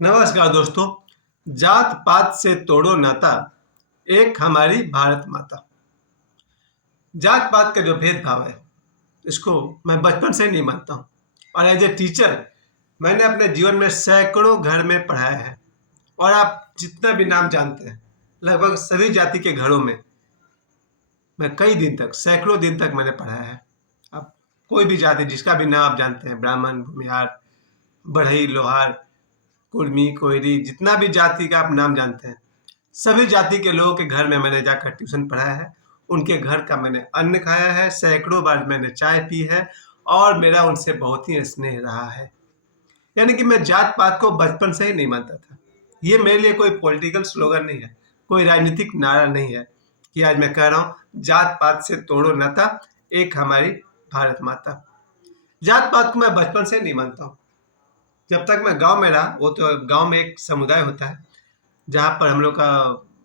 नमस्कार दोस्तों। जात पात से तोड़ो नाता, एक हमारी भारत माता। जात पात का जो भेदभाव है, इसको मैं बचपन से ही नहीं मानता हूँ। और एज ए टीचर मैंने अपने जीवन में सैकड़ों घर में पढ़ाया है। और आप जितना भी नाम जानते हैं, लगभग सभी जाति के घरों में मैं कई दिन तक, सैकड़ों दिन तक मैंने पढ़ाया है। अब कोई भी जाति जिसका भी नाम आप जानते हैं, ब्राह्मण, भूमिहार, बढ़ई, लोहार, कुर्मी, कोयरी, जितना भी जाति का आप नाम जानते हैं, सभी जाति के लोगों के घर में मैंने जाकर ट्यूशन पढ़ाया है। उनके घर का मैंने अन्न खाया है, सैकड़ों बार मैंने चाय पी है और मेरा उनसे बहुत ही स्नेह रहा है। यानी कि मैं जात पात को बचपन से ही नहीं मानता था। ये मेरे लिए कोई पॉलिटिकल स्लोगन नहीं है, कोई राजनीतिक नारा नहीं है कि आज मैं कह रहा हूँ जात पात से तोड़ो नाता, एक हमारी भारत माता। जात पात को मैं बचपन से नहीं मानता हूँ। जब तक मैं गांव में रहा, वो तो गांव में एक समुदाय होता है जहाँ पर हम लोग का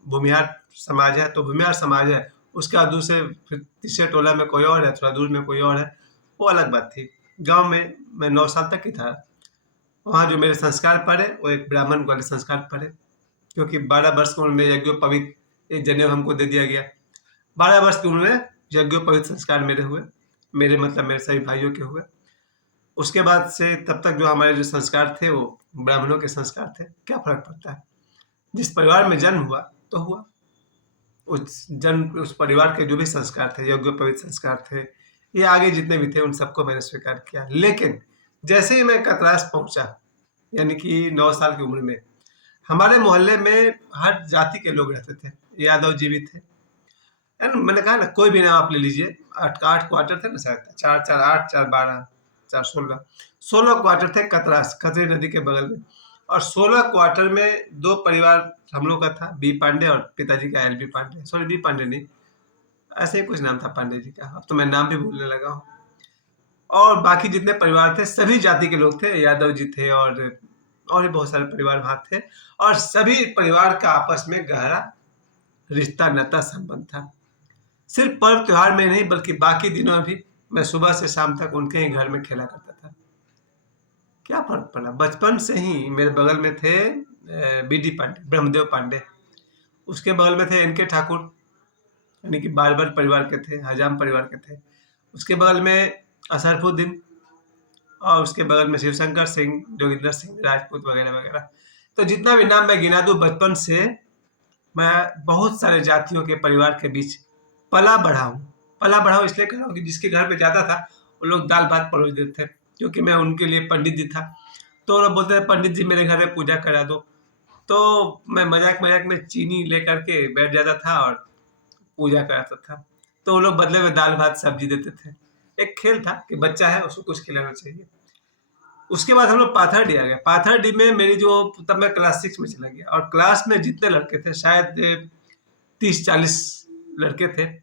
भूमिहार समाज है, तो भूमिहार समाज है। उसका दूसरे फिर तीसरे टोला में कोई और है, थोड़ा दूर में कोई और है, वो अलग बात थी। गांव में मैं 9 साल तक ही था। वहाँ जो मेरे संस्कार पड़े वो एक ब्राह्मण वाले संस्कार पड़े, क्योंकि 12 वर्ष की उम्र में यज्ञोपवीत एक जनेऊ हमको दे दिया गया। 12 वर्ष की उम्र में यज्ञोपवीत संस्कार मेरे हुए, मेरे मतलब मेरे सभी भाइयों के हुए। उसके बाद से तब तक जो हमारे जो संस्कार थे वो ब्राह्मणों के संस्कार थे। क्या फर्क पड़ता है, जिस परिवार में जन्म हुआ तो हुआ। उस परिवार के जो भी संस्कार थे, यज्ञोपवीत संस्कार थे, ये आगे जितने भी थे उन सबको मैंने स्वीकार किया। लेकिन जैसे ही मैं कतरास पहुंचा, यानी कि 9 साल की उम्र में, हमारे मोहल्ले में हर जाति के लोग रहते थे। यादव जी भी थे। मैंने कहा ना, कोई भी नाम आप ले लीजिए। आठ आठ क्वार्टर थे ना, शायद 4 4 8 4 12 4 16 क्वार्टर थे कतरास, खतरी नदी के बगल में। और 16 क्वार्टर में दो परिवार हम लोग का था, बी पांडे और पिताजी का L B Pandey, sorry B Pandey नहीं, ऐसे ही कुछ नाम था पांडे जी का। अब तो मैं नाम भी भूलने लगा हूँ। और बाकी जितने परिवार थे सभी जाति के लोग थे, यादव जी थे और भी बहुत सारे परिवार वहां थे। और सभी परिवार का आपस में गहरा रिश्ता, नाता, संबंध था। सिर्फ पर्व त्योहार में नहीं बल्कि बाकी दिनों में भी मैं सुबह से शाम तक उनके ही घर में खेला करता था। क्या फर्क पड़ा, बचपन से ही मेरे बगल में थे बी डी पांडे, ब्रह्मदेव पांडे। उसके बगल में थे इनके ठाकुर, यानी कि बारबर परिवार के थे, हजाम परिवार के थे। उसके बगल में असरफुद्दीन, और उसके बगल में शिवशंकर सिंह, जोगिंदर सिंह राजपूत वगैरह वगैरह। तो जितना भी नाम मैं गिना दूं, बचपन से मैं बहुत सारे जातियों के परिवार के बीच पला बढ़ा हूँ। पला बढ़ा हूँ इसलिए कह रहा हूँ कि जिसके घर पे जाता था वो लोग दाल भात परोस देते थे, क्योंकि मैं उनके लिए पंडित जी था। तो वो लोग बोलते थे पंडित जी मेरे घर में पूजा करा दो। तो मैं मजाक मजाक में चीनी लेकर के बैठ जाता था और पूजा कराता था। तो वो लोग बदले में दाल भात सब्जी देते थे। एक खेल था कि बच्चा है उसको कुछ खिलाना चाहिए। उसके बाद हम लोग पाथरडी आ गए। पाथरडी में मेरी जो, तब मैं क्लास 6 में चला गया, और क्लास में जितने लड़के थे शायद 30 40 लड़के थे,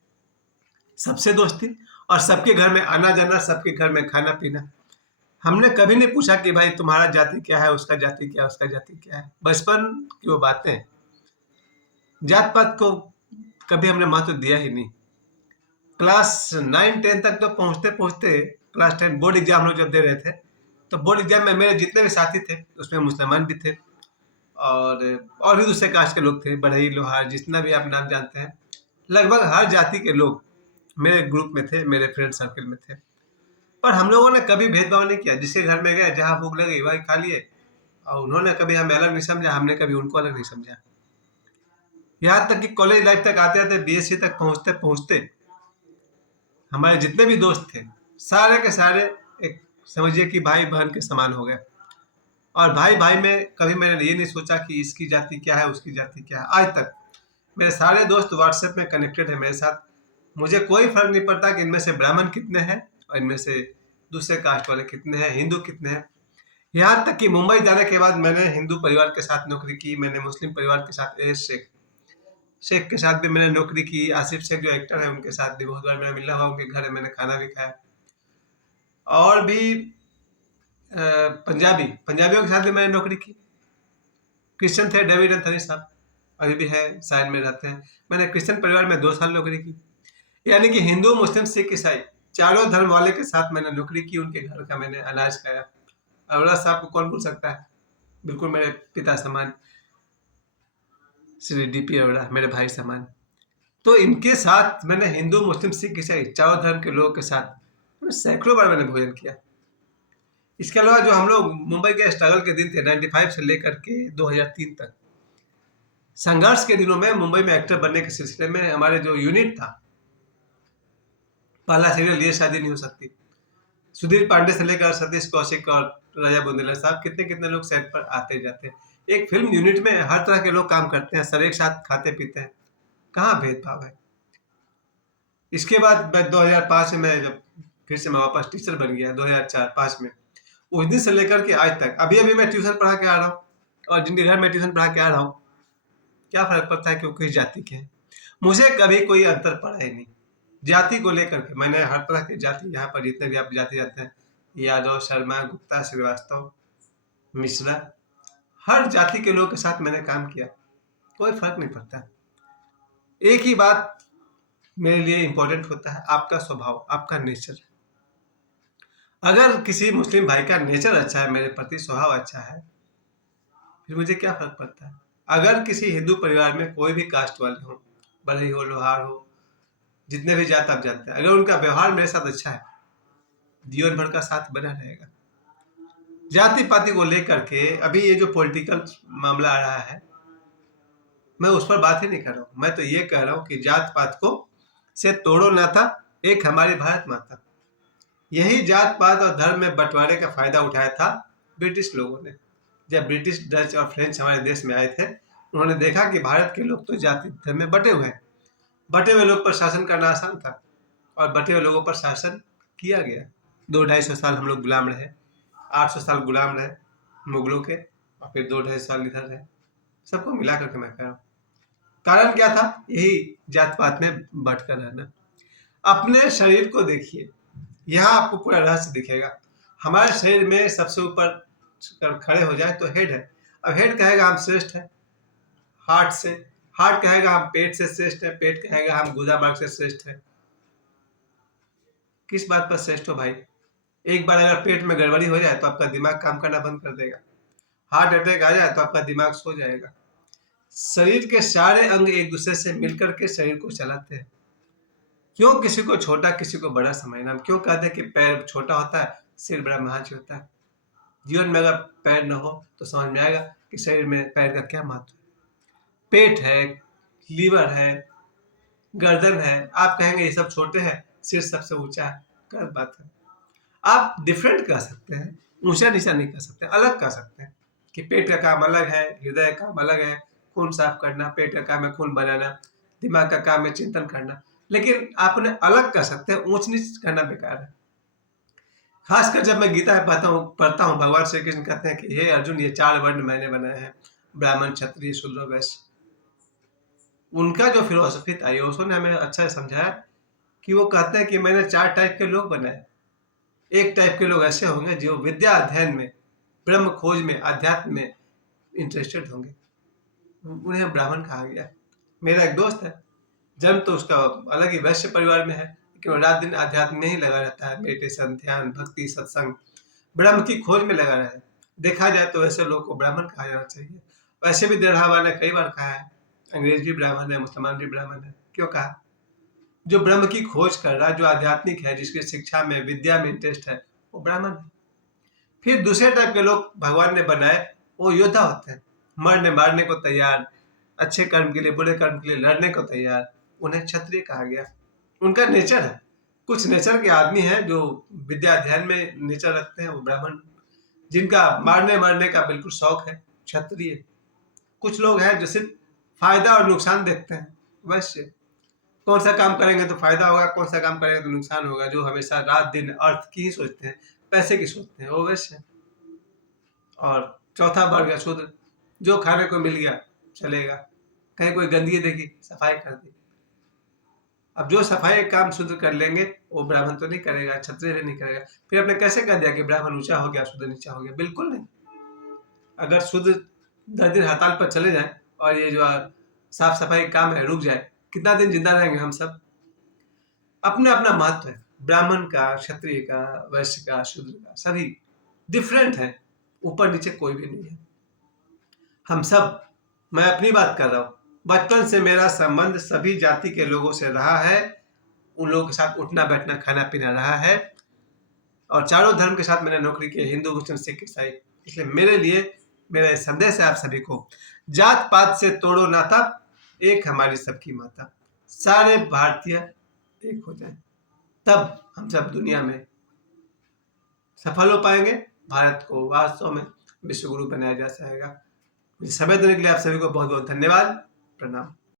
सबसे दोस्ती। और सबके घर में आना जाना, सबके घर में खाना पीना। हमने कभी नहीं पूछा कि भाई तुम्हारा जाति क्या है, उसका जाति क्या है, उसका जाति क्या है। बचपन की वो बातें, जात पात को कभी हमने महत्व दिया ही नहीं। क्लास 9 10 तक तो पहुंचते पहुंचते, क्लास 10 बोर्ड एग्जाम हम लोग जब दे रहे थे, तो बोर्ड एग्जाम में मेरे जितने भी साथी थे उसमें मुसलमान भी थे, और भी दूसरे कास्ट के लोग थे, बढ़ई, लोहार, जितना भी आप नाम जानते हैं। लगभग हर जाति के लोग मेरे ग्रुप में थे, मेरे फ्रेंड सर्कल में थे। पर हम लोगों ने कभी भेदभाव नहीं किया। जिसके घर में गए, जहाँ भूख लगी वही खा लिए, और उन्होंने कभी हमें अलग नहीं समझा, हमने कभी उनको अलग नहीं समझा। यहाँ तक कि कॉलेज लाइफ तक आते आते, बीएससी तक पहुंचते पहुंचते, हमारे जितने भी दोस्त थे सारे के सारे एक, समझिए कि भाई बहन के समान हो गए। और भाई भाई में कभी मैंने ये नहीं सोचा कि इसकी जाति क्या है, उसकी जाति क्या है। आज तक मेरे सारे दोस्त व्हाट्सएप में कनेक्टेड है मेरे साथ। मुझे कोई फर्क नहीं पड़ता कि इनमें से ब्राह्मण कितने हैं और इनमें से दूसरे कास्ट वाले कितने हैं, हिंदू कितने हैं। यहाँ तक कि मुंबई जाने के बाद मैंने हिंदू परिवार के साथ नौकरी की, मैंने मुस्लिम परिवार के साथ, शेख शेख के साथ भी मैंने नौकरी की। आसिफ शेख जो एक्टर है उनके साथ भी बहुत बार मैंने मिला हुआ, उनके घर में मैंने खाना भी खाया। और भी पंजाबियों के साथ भी मैंने नौकरी की। क्रिश्चियन थे, डेविड एंथनी साहब, अभी भी है, साइड में रहते हैं। मैंने क्रिश्चियन परिवार में 2 साल नौकरी की। यानी कि हिंदू, मुस्लिम, सिख, ईसाई, चारों धर्म वाले के साथ मैंने नौकरी की। उनके घर का मैंने अनाज खाया। अवला साहब को कौन भूल सकता है। बिल्कुल मेरे पिता समान, श्री डीपी अरोड़ा मेरे भाई समान। तो इनके साथ मैंने हिंदू, मुस्लिम, सिख, ईसाई चारों धर्म के लोगों के साथ सैकड़ों बार मैंने भोजन किया। इसके अलावा जो हम लोग मुंबई के स्ट्रगल के दिन थे 95 से लेकर के 2003 तक, संघर्ष के दिनों में मुंबई में एक्टर बनने के सिलसिले में हमारे जो यूनिट था, पहला सीरियल ये शादी नहीं हो सकती, सुधीर पांडे से लेकर सतीश कौशिक और राजा बुंदेला साहब, कितने कितने लोग सेट पर आते जाते हैं। एक फिल्म यूनिट में हर तरह के लोग काम करते हैं, सब एक साथ खाते पीते हैं, कहाँ भेदभाव है। इसके बाद मैं 2005 में मैं जब फिर से मैं वापस टीचर बन गया 2004-5 में, उस दिन से लेकर के आज तक अभी अभी मैं ट्यूशन पढ़ा के आ रहा हूँ, और जिनके घर में ट्यूशन पढ़ा के आ रहा हूँ, क्या फर्क पड़ता है कि वो किस जाति के हैं। मुझे कभी कोई अंतर पड़ा ही नहीं जाति को लेकर के। मैंने हर तरह की जाति, यहाँ पर जितने भी आप जाति जाते हैं, यादव, शर्मा, गुप्ता, श्रीवास्तव, मिश्रा, हर जाति के लोगों के साथ मैंने काम किया, कोई फर्क नहीं पड़ता। एक ही बात मेरे लिए इंपॉर्टेंट होता है, आपका स्वभाव, आपका नेचर। अगर किसी मुस्लिम भाई का नेचर अच्छा है, मेरे प्रति स्वभाव अच्छा है, फिर मुझे क्या फर्क पड़ता है। अगर किसी हिंदू परिवार में कोई भी कास्ट वाले हो, बढ़ई हो, लोहार हो, जितने भी जात आप जानते हैं, अगर उनका व्यवहार मेरे साथ अच्छा है, जीवन भर का साथ बना रहेगा। जाति पाति को लेकर के अभी ये जो पॉलिटिकल मामला आ रहा है, मैं उस पर बात ही नहीं कर रहा हूँ। मैं तो ये कह रहा हूँ कि जात पात को से तोड़ो नाता, एक हमारी भारत माता। यही जात पात और धर्म में बंटवारे का फायदा उठाया था ब्रिटिश लोगों ने। जब ब्रिटिश, डच और फ्रेंच हमारे देश में आए थे, उन्होंने देखा कि भारत के लोग तो जाति धर्म में बटे हुए हैं, बटे हुए लोग पर शासन करना आसान था, और बटे हुए लोगों पर शासन किया गया। 200-250 साल हम लोग गुलाम रहे, 800 साल गुलाम रहे मुगलों के, और फिर 200-250 साल इधर रहे। सबको मिला करके मैं कह रहा हूँ, कारण क्या था, यही जात पात में बट कर रहना। अपने शरीर को देखिए, यहाँ आपको पूरा रहस्य दिखेगा। हमारे शरीर में सबसे ऊपर खड़े हो जाए तो हेड है। अब हेड कहेगा हम श्रेष्ठ है हार्ट से, हार्ट कहेगा हम पेट से श्रेष्ठ है, पेट कहेगा हम गुदा मार्ग से श्रेष्ठ है। किस बात पर श्रेष्ठ हो भाई? एक बार अगर पेट में गड़बड़ी हो जाए तो आपका दिमाग काम करना बंद कर देगा, हार्ट अटैक आ जाए तो आपका दिमाग सो जाएगा। शरीर के सारे अंग एक दूसरे से मिलकर के शरीर को चलाते हैं। क्यों किसी को छोटा किसी को बड़ा समझना? हम क्यों कहते हैं कि पैर छोटा होता है, सिर बड़ा महाज होता है? जीवन में अगर पैर न हो तो समझ में आएगा कि शरीर में पैर का क्या महत्व है। पेट है, लीवर है, गर्दन है, आप कहेंगे ये सब छोटे हैं, सिर सबसे ऊंचा है, गलत बात है। आप डिफरेंट कह सकते हैं, ऊंचा नीचा नहीं कह सकते, अलग कह सकते हैं कि पेट का काम अलग है, हृदय का काम अलग है, खून साफ करना, पेट का काम है खून बनाना, दिमाग का काम है चिंतन करना, लेकिन आप उन्हें अलग कर सकते हैं, ऊंच नीच करना बेकार है। खासकर जब मैं गीता पढ़ता हूँ, भगवान श्री कृष्ण कहते हैं कि हे अर्जुन, ये 4 वर्ण मैंने बनाए हैं, ब्राह्मण, क्षत्रिय, शूद्र, वैश्य। उनका जो फिलोसफी था, योशो ने हमें अच्छा समझाया कि वो कहते हैं कि मैंने 4 टाइप के लोग बनाए। एक टाइप के लोग ऐसे होंगे जो विद्या अध्ययन में, ब्रह्म खोज में, अध्यात्म में इंटरेस्टेड होंगे, उन्हें ब्राह्मण कहा गया। मेरा एक दोस्त है, जन्म तो उसका अलग ही वैश्य परिवार में है, लेकिन वो रात दिन अध्यात्म में ही लगा रहता है, मेडिटेशन, ध्यान, भक्ति, सत्संग, ब्रह्म की खोज में लगा रहे। देखा जाए तो ऐसे लोग को ब्राह्मण कहा जाना चाहिए। वैसे भी दरहावा ने कई बार कहा है, अंग्रेज भी ब्राह्मण है, मुसलमान भी ब्राह्मण है। क्यों कहा? जो ब्रह्म की खोज कर रहा है, जो आध्यात्मिक है, जिसकी शिक्षा में, विद्या में इंटरेस्ट है, वो ब्राह्मण है। फिर दूसरे टाइप के लोग भगवान ने बनाए, वो योद्धा होते हैं, मरने मारने को तैयार, अच्छे कर्म के लिए, बुरे कर्म के लिए लड़ने को तैयार, उन्हें क्षत्रिय कहा गया। उनका नेचर है। कुछ नेचर के आदमी हैं जो विद्या अध्ययन में नेचर रखते हैं, वो ब्राह्मण। जिनका मारने मारने का बिल्कुल शौक है, क्षत्रिय। कुछ लोग हैं जो सिर्फ फायदा और नुकसान देखते हैं, वैश्य। कौन सा काम करेंगे तो फायदा होगा, कौन सा काम करेंगे तो नुकसान होगा, जो हमेशा रात दिन अर्थ की ही सोचते हैं, पैसे की सोचते हैं, वो वैश्य है। और चौथा वर्ग है शूद्र, जो खाने को मिल गया चलेगा, कहीं कोई गंदगी देखी सफाई कर दी। अब जो सफाई काम शूद्र कर लेंगे, वो ब्राह्मण तो नहीं करेगा, क्षत्रिय भी नहीं करेगा। फिर आपने कैसे कह दिया कि ब्राह्मण ऊंचा हो गया, शूद्र नीचा हो गया? बिल्कुल नहीं। अगर शूद्र 10 दिन हड़ताल पर चले जाए और ये जो साफ सफाई काम है रुक जाए, कितना दिन जिंदा रहेंगे हम सब? अपना अपना महत्व है, ब्राह्मण का, क्षत्रिय का, वैश्य का, शूद्र का, सभी डिफरेंट है, ऊपर नीचे कोई भी नहीं है। हम सब, मैं अपनी बात कर रहा हूँ, बचपन से मेरा संबंध सभी जाति के लोगों से रहा है। उन लोगों के साथ उठना बैठना खाना पीना रहा है, और चारों धर्म के साथ मैंने नौकरी की, हिंदू मुस्लिम सिख ईसाई। इसलिए मेरे लिए मेरा संदेश है आप सभी को, जात पात से तोड़ो नाता, एक हमारी सबकी माता। सारे भारतीय एक हो जाएं, तब हम सब दुनिया में सफल हो पाएंगे। भारत को वास्तव में विश्व गुरु बनाया जा सकेगा। मुझे समय देने के लिए आप सभी को बहुत बहुत धन्यवाद। प्रणाम।